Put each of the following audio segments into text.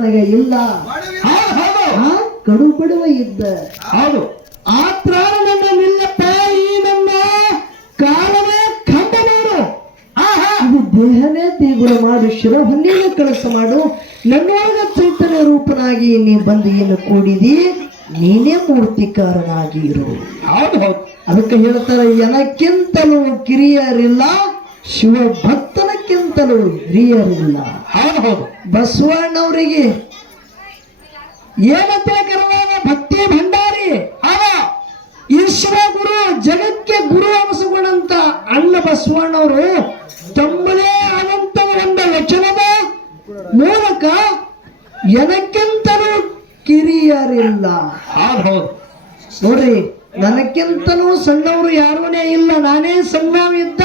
ನನಗೆ ಇಲ್ಲ. ಕಡು ಬಡವ ಇದ್ದ ಹೌದು ಆ ಪ್ರಾಣ ನನ್ನ ನಿಲ್ಲಪ್ಪ ಈ ನನ್ನ ಕಾಲವೇ ಖಂಡ ಮಾಡು. ಇದು ದೇಹನೇ ದೇಗುಲ ಮಾಡು, ಶಿರ ಹೊನ್ನಿನ ಕೆಲಸ ಮಾಡು. ನನ್ನೊಳಗ ಚೈತನ್ಯ ರೂಪನಾಗಿ ನೀ ಬಂದು ಏನು ಕೂಡಿದಿ, ನೀನೇ ಮೂರ್ತಿಕಾರನಾಗಿ ಇರು. ಹೌದು ಹೌದು ಅದಕ್ಕೆ ಹೇಳ್ತಾರೆ, ಎನಕ್ಕಿಂತಲೂ ಕಿರಿಯರಿಲ್ಲ, ಶಿವ ಭಕ್ತನಕ್ಕಿಂತಲೂ ಹಿರಿಯರಿಲ್ಲ. ಹೌದು ಹೌದು ಬಸವಣ್ಣವರಿಗೆ ಏನಂತ ಕರೆದಾಗ ಭಕ್ತಿ ಭಂಡಾರಿ, ಈಶ್ವರ ಗುರು, ಜಗಕ್ಕೆ ಗುರು ಅನಿಸಿಕೊಂಡಂತ ಅಣ್ಣ ಬಸವಣ್ಣವರು ತಮ್ಮದೇ ಆದಂತ ಒಂದು ವಚನದ ಮೂಲಕ ಎನಕ್ಕಿಂತಲೂ ಕಿರಿಯರಿಲ್ಲ. ಹೌದು ಹೌದು ನೋಡ್ರಿ, ನನಕ್ಕಿಂತಲೂ ಸಣ್ಣವರು ಯಾರೂನೇ ಇಲ್ಲ, ನಾನೇ ಸಣ್ಣವಿದ್ದ.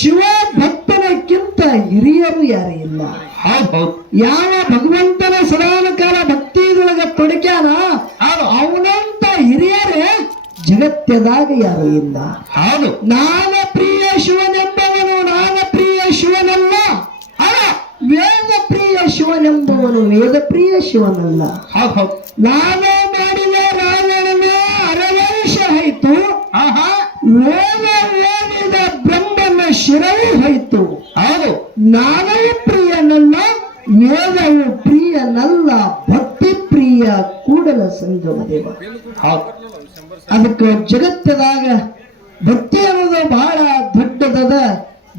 ಶಿವ ಭಕ್ತನಕ್ಕಿಂತ ಹಿರಿಯರು ಯಾರು ಇಲ್ಲ. ಹೌದು ಹೌದು ಯಾವ ಭಗವಂತನ ಸದಾನ ಕಾಲ ಭಕ್ತಿಯೊಳಗ ತೊಡಕ್ಯಾನ ಅವನಂತ ಹಿರಿಯರೇ ಜಗತ್ಯದಾಗ ಯಾರು ಇಲ್ಲ. ಹೌದು ನಾನ ಪ್ರಿಯ ಶಿವನೆಂಬವನು ನಾನ ಪ್ರಿಯ ಶಿವನಲ್ಲ, ವೇದ ಪ್ರಿಯ ಶಿವನೆಂಬವನು ವೇದ ಪ್ರಿಯ ಶಿವನಲ್ಲ. ಹೌದು ಹೌದು ನಾನೇ ಮಾಡಿದ ರಾವಣನ ಅರವರ್ಷ ಆಯ್ತು, ವೇದ ವೇದಿದ ಬ್ರಹ್ಮನ ಶಿರವೂ ಹೋಯ್ತು. ಹೌದು ನಾನೇ ಪ್ರಿಯನಲ್ಲ, ವೇದವು ಪ್ರಿಯನಲ್ಲ, ಭಕ್ತಿ ಪ್ರಿಯ ಕೂಡಲ ಸಂಗಮ ದೇವ. ಹೌದು ಅದಕ್ಕೆ ಜಗತ್ತದಾಗ ಭಕ್ತಿ ಅನ್ನೋದು ಬಹಳ ದೊಡ್ಡದದ.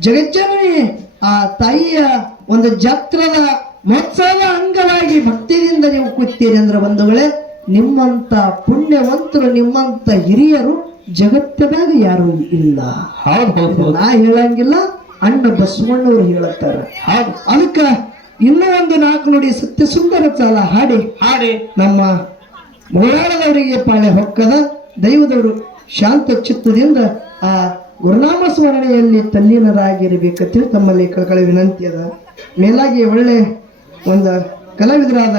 ಜಗಜ್ಜನನಿ ಆ ತಾಯಿಯ ಒಂದು ಜಾತ್ರದ ಮಹೋತ್ಸವದ ಅಂಗವಾಗಿ ಭಕ್ತಿಯಿಂದ ನೀವು ಕೂತೀರಿ ಅಂದ್ರೆ ಬಂಧುಗಳೇ, ನಿಮ್ಮಂತ ಪುಣ್ಯವಂತರು ನಿಮ್ಮಂತ ಹಿರಿಯರು ಜಗತ್ತದಾಗ ಯಾರು ಇಲ್ಲ. ಹೌದು ಹೌದು ನಾ ಹೇಳಂಗಿಲ್ಲ, ಅಣ್ಣ ಬಸವಣ್ಣವ್ರು ಹೇಳುತ್ತಾರ. ಅದಕ್ಕ ಇನ್ನೂ ಒಂದು 4 ನುಡಿ ಸತ್ಯ ಸುಂದರ ಚಾಲ ಹಾಡಿ ಹಾಡಿ ನಮ್ಮ ಮೊಳಾಳದವರಿಗೆ ಪಾಳೆ ಹೊಕ್ಕದ ದೈವದವರು ಶಾಂತ ಚಿತ್ತದಿಂದ ಆ ಗುರುನಾಮ ಸ್ಮರಣೆಯಲ್ಲಿ ತಲ್ಲೀನರಾಗಿರಬೇಕಂತೇಳಿ ತಮ್ಮಲ್ಲಿ ಕಳಕಳಿ ವಿನಂತಿ ಅದ. ಮೇಲಾಗಿ ಒಳ್ಳೆ ಒಂದು ಕಲಾವಿದರಾದ